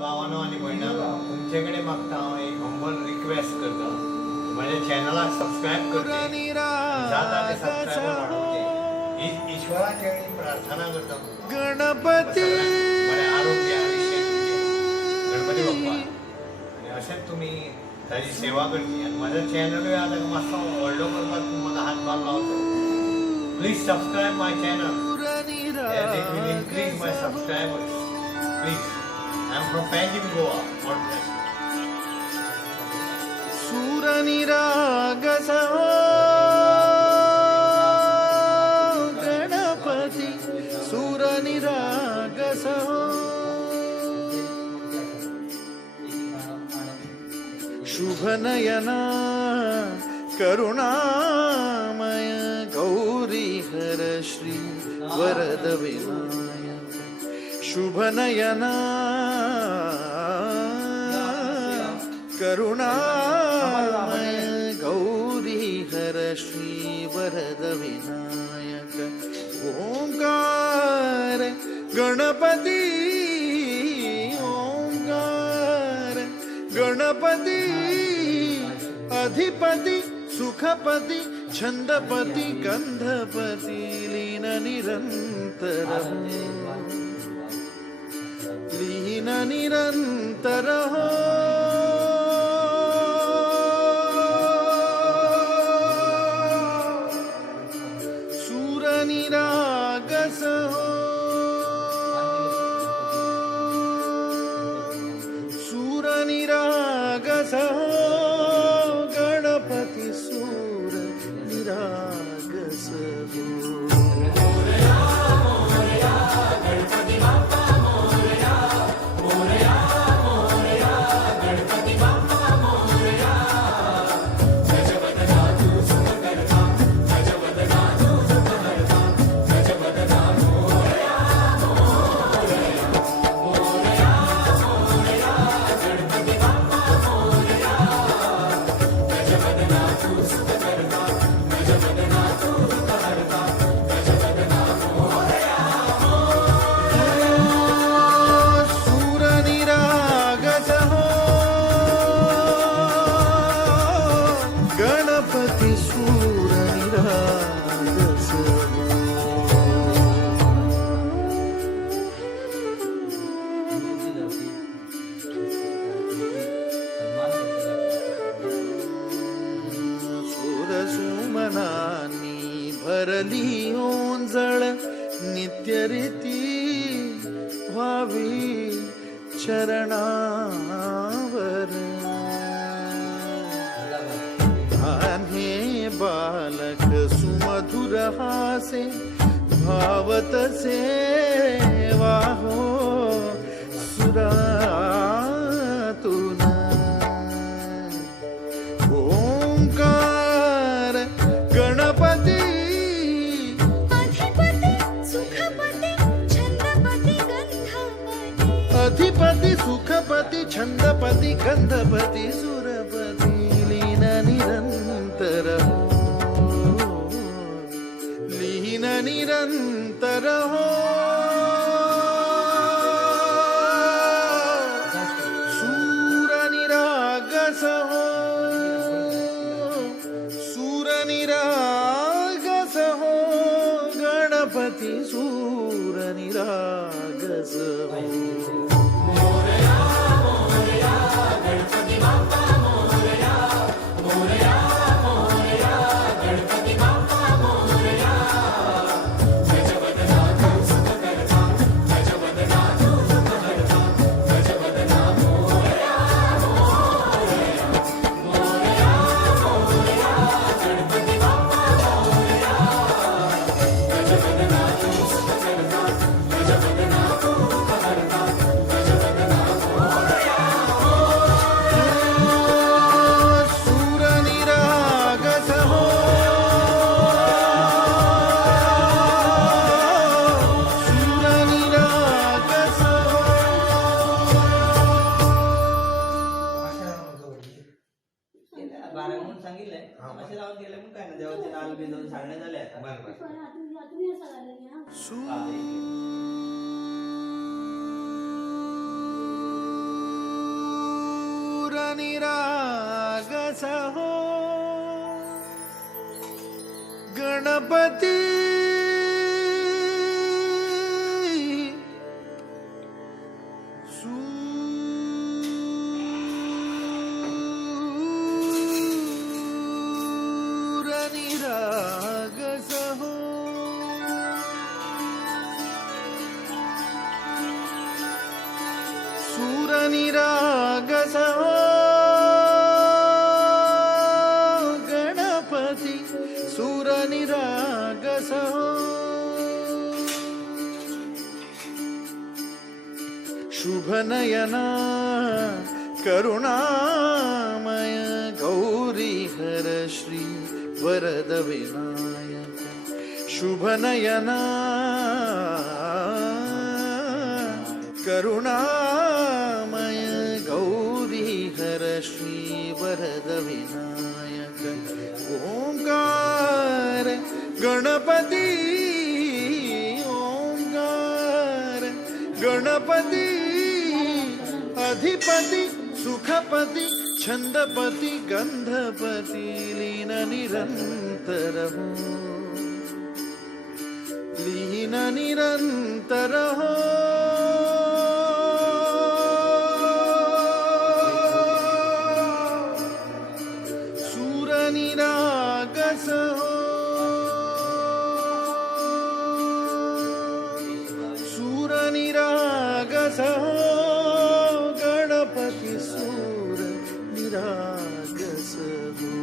भावानो आणि भयणानो तुमचे कडेन मागता हांव एक हंबल रिक्वेस्ट करता माझ्या चॅनलाक सबस्क्राईब करते जाता ते सबस्क्रायबर वाढवते ईश्वराचे प्रार्थना करता गणपती आरोग्य आयुष्य गणपती बाप्पा आणि असेच तुम्ही ताजी सेवा करची आणि माझा चॅनल आता मातसो व्हडलो करपाक म्हाका हातभार लावतो please subscribe my channel as it will increase my subscribers please I'm from Panjim Goa God bless you सूरनिरागस गणपती सूरनिरागस शुभनयना करुणामय गौरी हर श्री वरद विनायक शुभनयना करुणामय गौरी हर श्री वरद विनायक ओंकार गणपती ओंकार गणपती अधिपती सुखपती छंदपती गंधपती लीन निरंतर लीन निरंतर हो सूरनिरागस हो सूरनिरागस हो गणपती सूर निरागस हो गणपती सूरनिरागस सुमनानी भरली ओंजळ नित्यरीती व्हावी चरणावर हे बालक सुमधुर हासे भावतसे वाहो सुरातून ओंकार गणपती अधिपती सुखपती छंदपती गंधपती सुरपती लीन निरंतर लीन निरंतर हो सूरनिरागस हो सूरनिरागस हो गणपती सूरनिरागस हो निरागस हो गणपती सूर निरागस हो सूर निरागस हो गणपती सूर निरागस हो शुभ नयना करुणामय गौरी हर श्री वरद विनायक शुभ नयना करुणामय गौरी हर श्री वरद विनायक ओंकार गणपती ओंकार गणपती अधिपति सुखपति छंदपति गंधपति लीन निरंतर हो लीन निरंतर हो सूर निरागस हो सूर निरागस हो गणपति सूर निरागस हो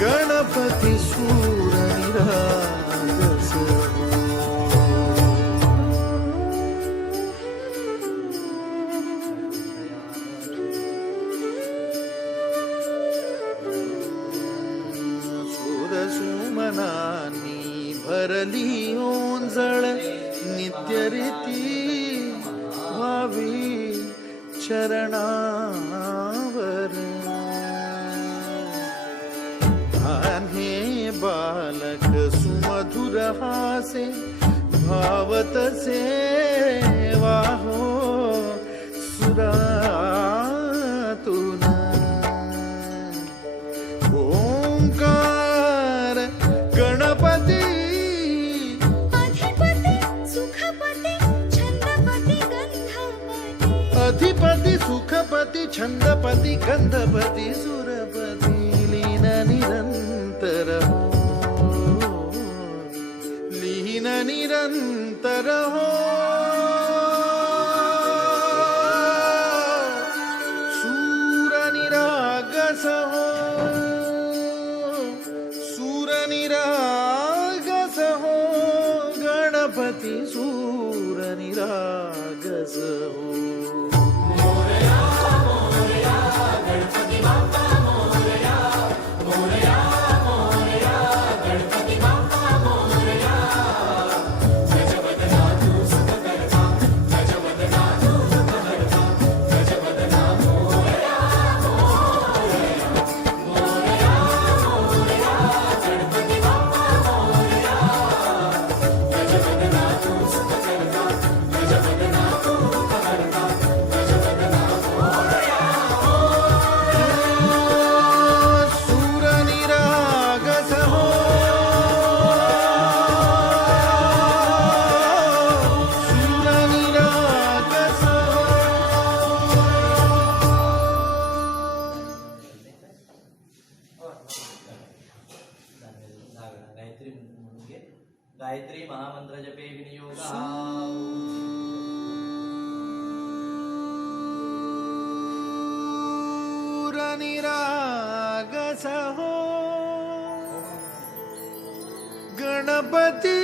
गणपति सूर निरागस सूर सुमनानी भरली ओंजळ नित्य रीती भावी चरणावर हे बालक सुमधुर हासे भावत सेवा हो सुरातुन ओंकार गणपती अधिपति सुखपति छंदपति गंधपति सुरपति लीन निरंतर हो लीन निरंतर हो सूर निरागस हो सूर निरागस हो गणपति सूर निरागस हो गायत्री महामंत्र जपे विनियोग निरागस हो गणपती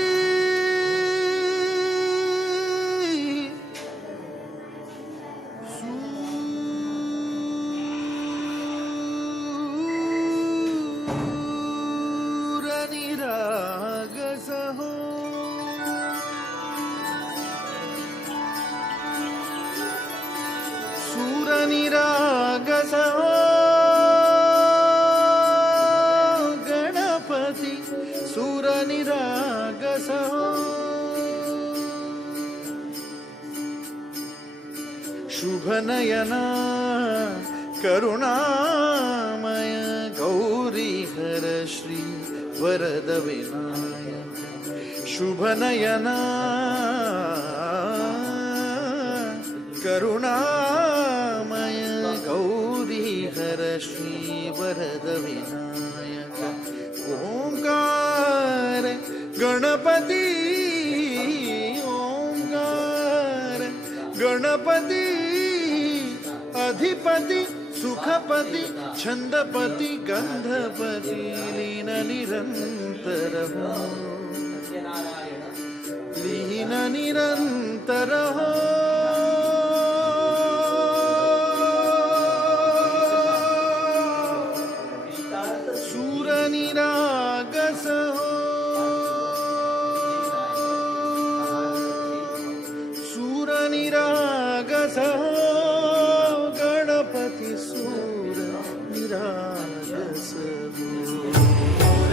सूरनिरागसहो सूरनिरागसहो गणपति सूरनिरागसहो शुभनयना करुणामय गौरीहर श्री वरद विनायक शुभनयना करुणामय गौरीहर श्री वरद विनायक ओंकार गणपती ओंकार गणपती अधिपति सुखपति छंदपति गंधपति लीन निरंतर हो लीन निरंतर हो सूरनिरागस हो सूरनिरागस हो गणपति सूरनिरागस हो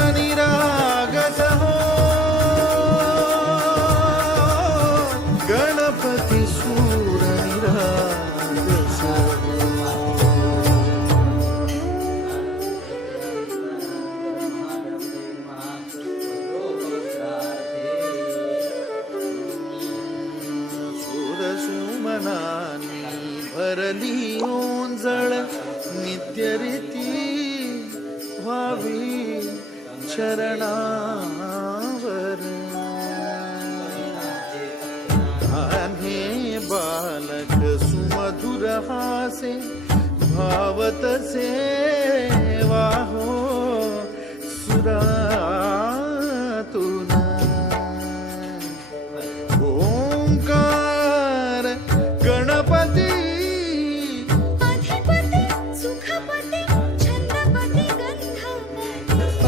सूरनिरागस हो गणपति सूरनिरागस हो सुमनानी भरली ओंजळ नित्यरीती व्हावी चरणावर आन्हे बालक सुमधुर हासे भावतसे वाहो सुरातून ओंकार गणपती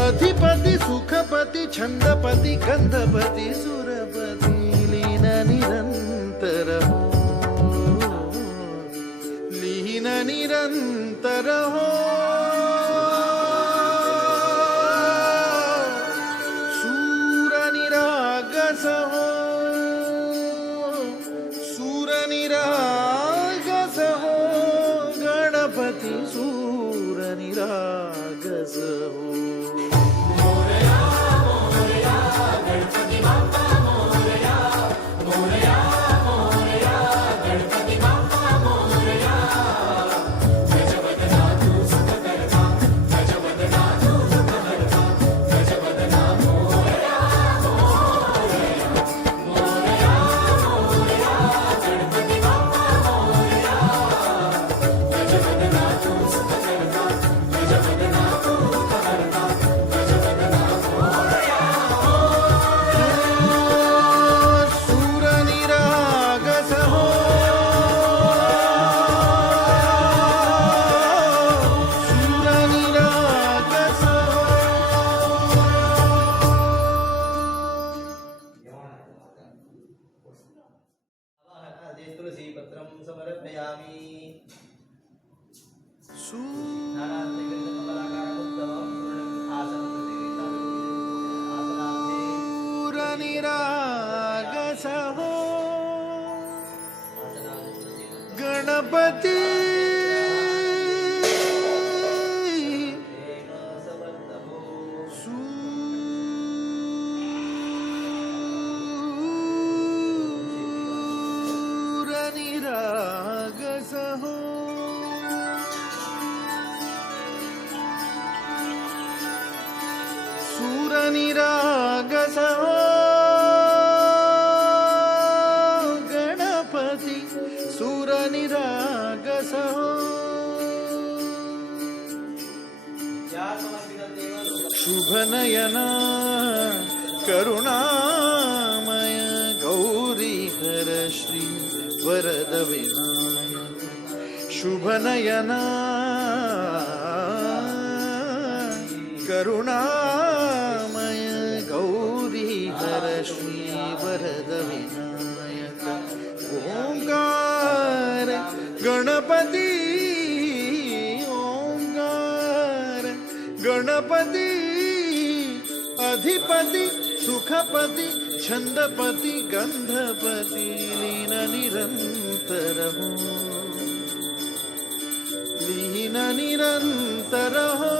अधिपति सुखपति छंदपति गंधपति सुरपति लीन निरंतर हो लीन निरंतर हो सूरनिरागस हो सूरनिरागस हो गणपति सूरनिरागस हो तुलसीपत्रं समर्पयामि सूरनिरागस हो गणपती सूरनिरागसहो गणपती सूरनिरागसहो या समर्पितं देव शुभनयना करुणामय गौरी हर श्री वरद विनायक शुभनयना करुणामय गौरी हर श्री वरद विनायक ओंकार गणपती ओंकार गणपती अधिपति सुखपति छंदपति गंधपति लीन निरंतर हो लीन निरंतर हो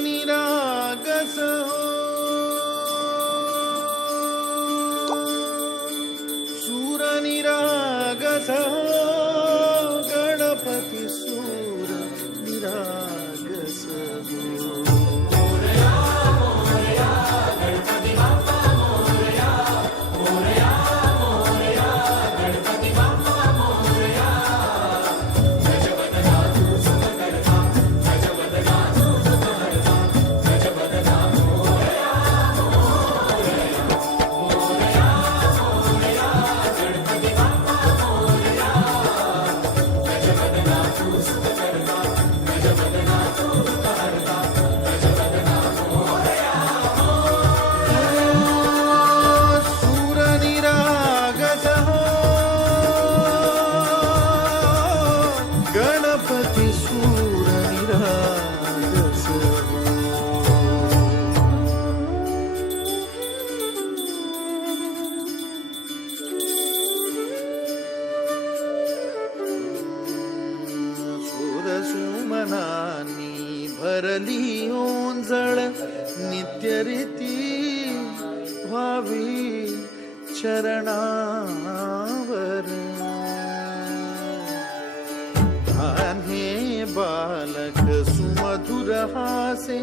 सूरनिरागस हो सूरनिरागस हो गणपति सूर निरागस हो सूरनिरागस हो गणपति सूरनिरागस हो सुरसुमनानी भरली ओंजळ नित्यरीती व्हावी चरणावर धान्हे बालक सुमधुर हासे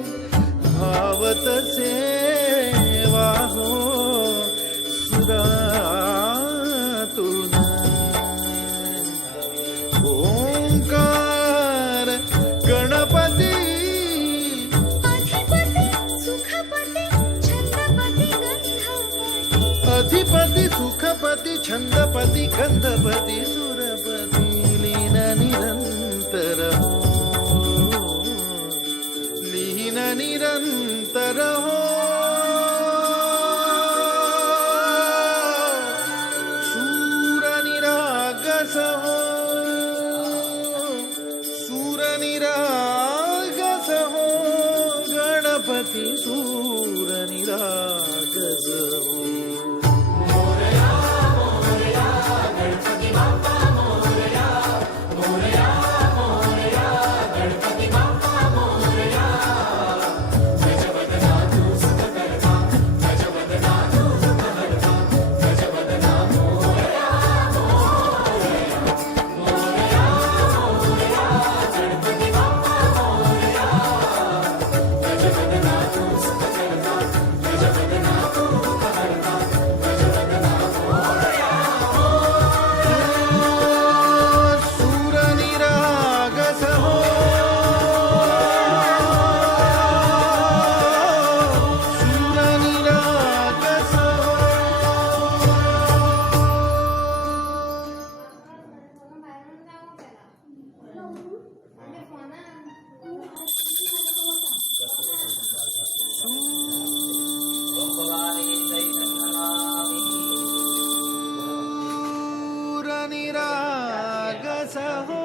भावतसे वाहो सुरातून ओंकार गणपती अधिपति सुखपति छंदपति गंधपति सुरपति लीन निरंतर हो लीन निरंतर हो सूरनिरागस हो सूरनिरागस हो गणपति सूरनिरागस हो सूरनिरागस हो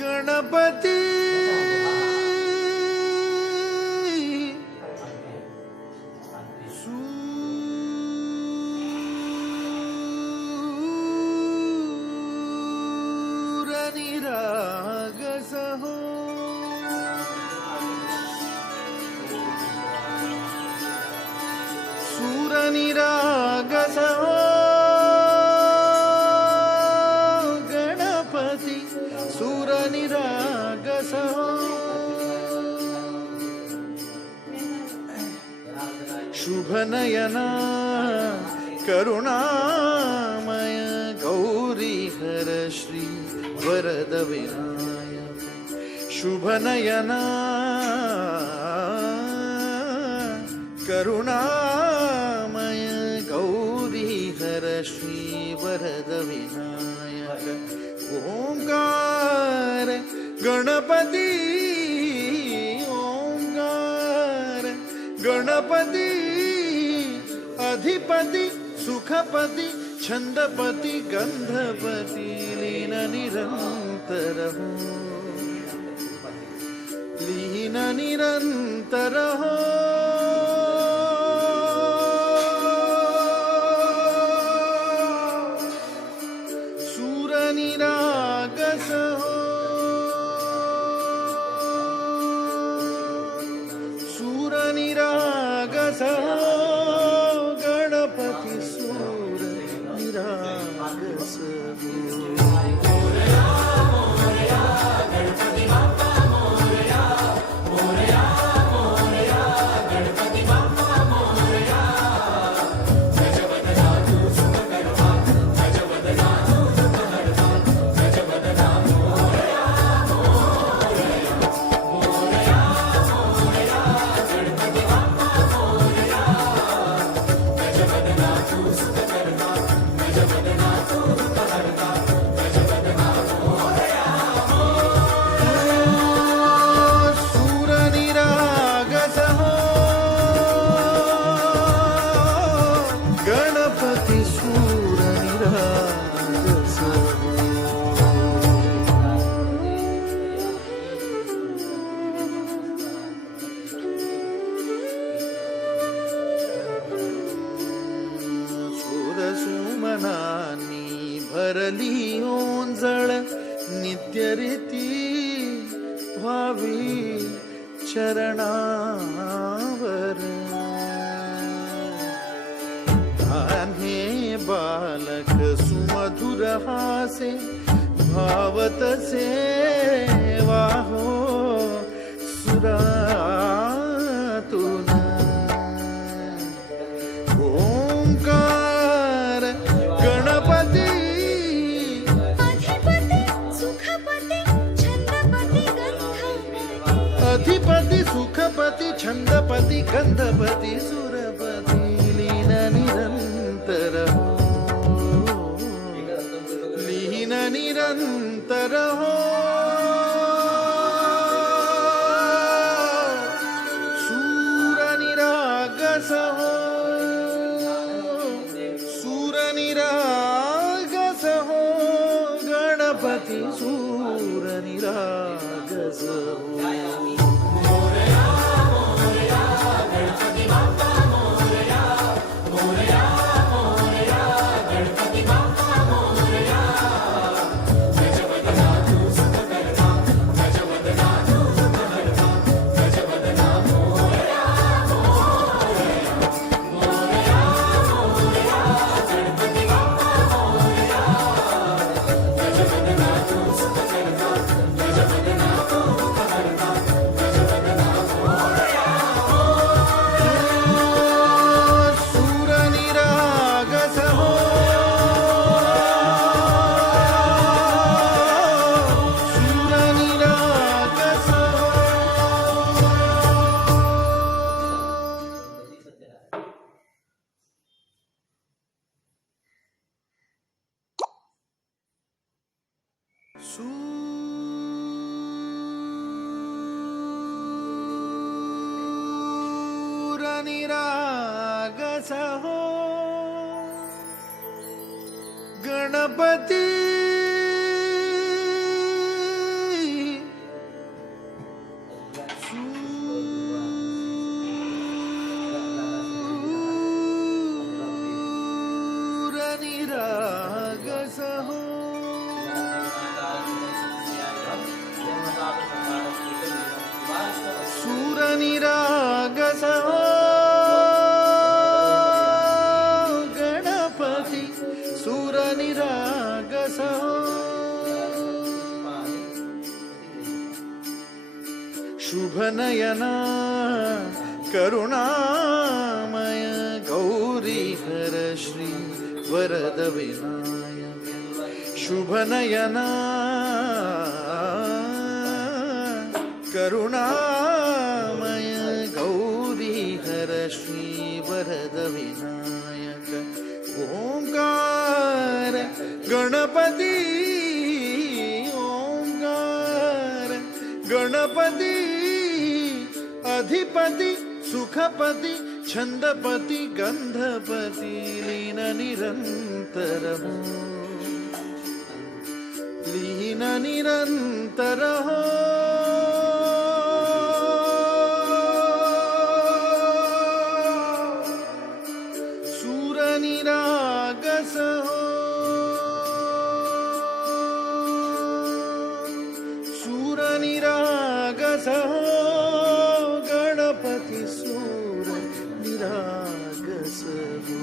गणपती सूरनिरागस हो सूरनिरागस हो शुभनयना करुणामय गौरी हर श्री वरद विनायक शुभनयना करुणामय गौरी हर श्री वरद विनायक ओंकार गणपती ओंकार गणपती अधिपति सुखपति छंदपति गंधपति लीन निरंतर हो लीन निरंतर हो सूर निरागस हो सूर निरागस हो गणपति सूर निरागस हो सुमनानी भरली ओंजळ नित्य रीती व्हावी चरणावर आन्हे बालक सुमधुर हासे भावतसे वाहो सुरातून ओंकार गणपती अधिपति सुखपति छंदपति गंधपति सुरपति लीन निरंतर हो लीन निरंतर हो सूर निरागस हो सूर निरागस हो गणपति सूर निरागस हो निरागस हो गणपती सूर निरागस हो सूर निरागस हो गणपति सूर निरागस हो शुभनयना करुणामय वरद विनायक शुभनयना करुणामय गौरीहर श्री वरद विनायक ओंकार गणपती ओंकार गणपती अधिपति सुखपति छंदपति गंधपति लीन निरंतर हो लीन निरंतर हो सूर निरागस हो सूर निरागस हो गणपति सूर निरागस हो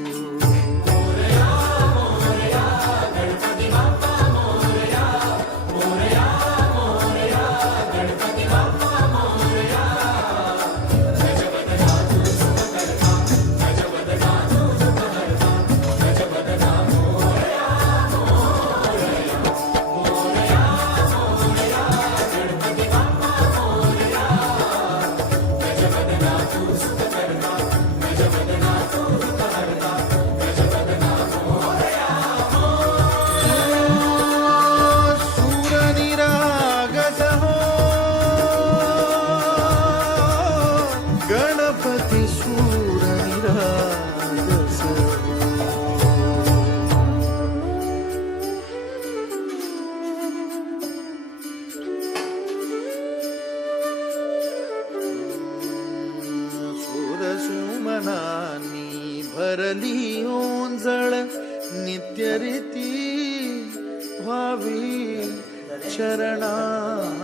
गणपति सूर निरागस सूर सुमनानी भरली ओंजळ नित्य रीती व्हावी चरणावर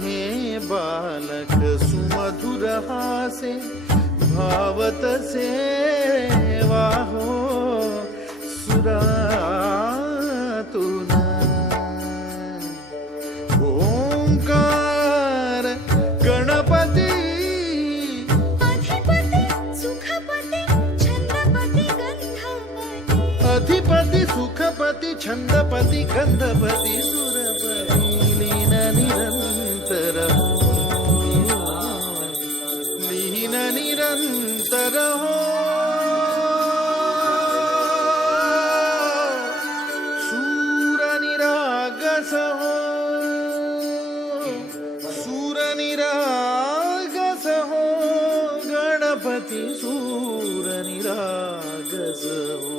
हे बालक सुमधुर हासे भावत सेवा हो सुरातुन ओंकार गणपती अधिपति सुखपति छंदपति गंधपति सुरपति लीन निरंतर हो लीन निरंतर हो सूर निरागस हो सूर निरागस हो गणपति सूर निरागस हो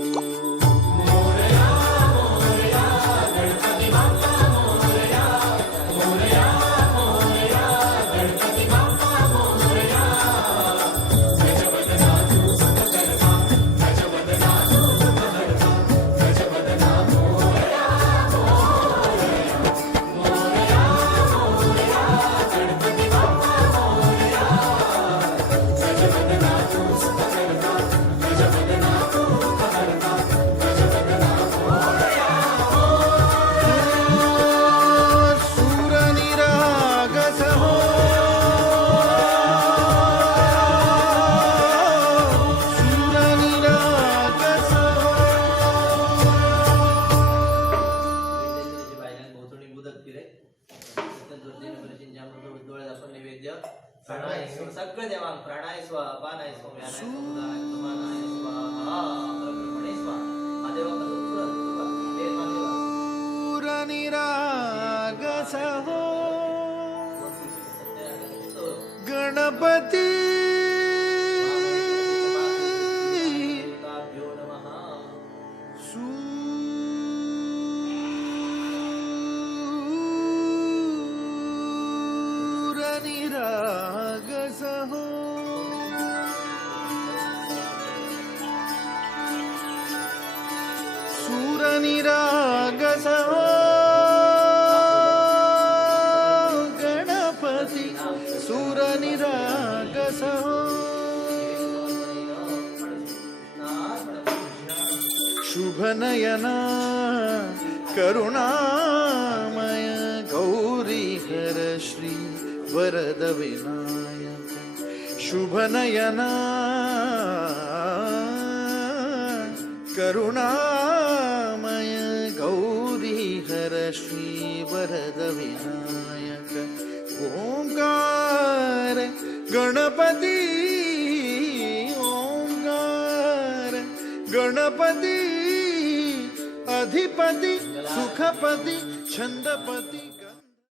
सगळे देवांग प्राणाय स्वाहा अपानाय स्वाहा समानाय स्वाहा ब्रह्मणे स्वाहा महादेव सूर निरागस हो गणपती सूर निरागस हो सूर निरागस हो गणपति सूर निरागस हो शुभ नयना करुणामय गौरी हर श्री वरद विनायक शुभ नयना करुणामय गौरी हर श्री वरद विनायक ओंकार गणपती ओंकार गणपती अधिपती सुखपती छंदपती